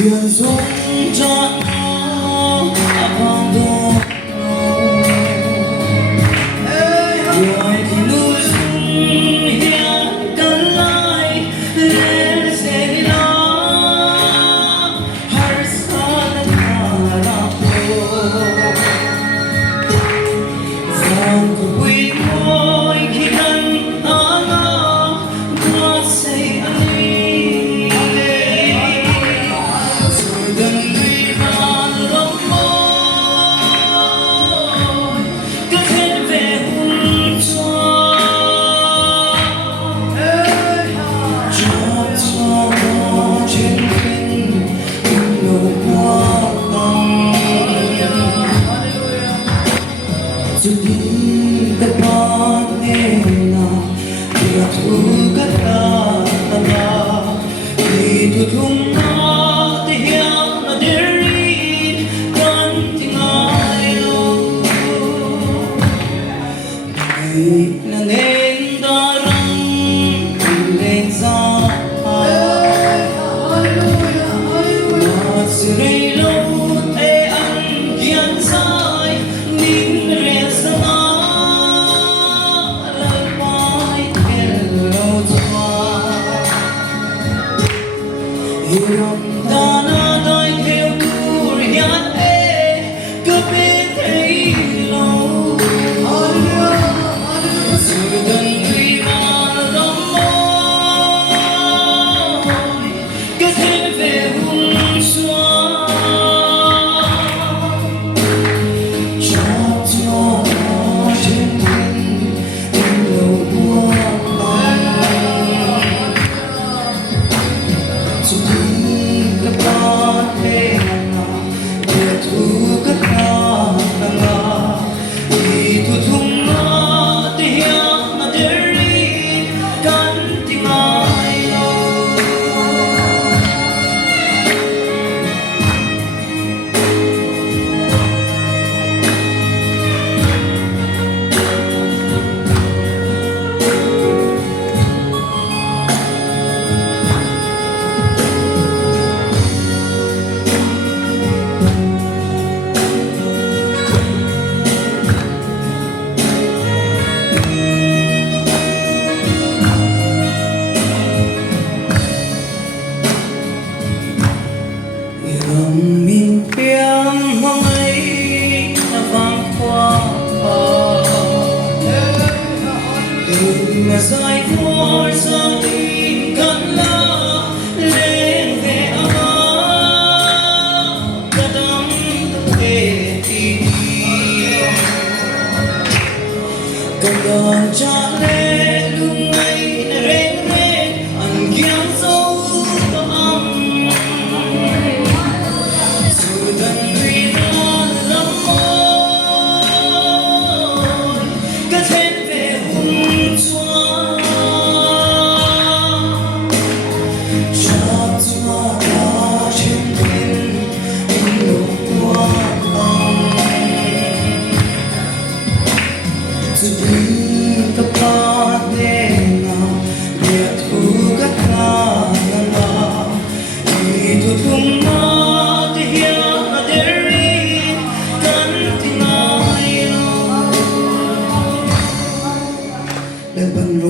Huyền dung trọn vòng đô rồi thì núi dung hiện cơn lại lên sẽ đó har sana harapo vòng của quý môi khi anh anga có say anh Jubilee the panela dia tu kata itu tunga tiang na derin kan tingai lo na nen darang len sa Ramtea đôi theo cur hiền ê cứ biết thấy lâu rồi đừng đi mà lòng môi cứ thế về hùng xóa cho trên tình đầu buông lòng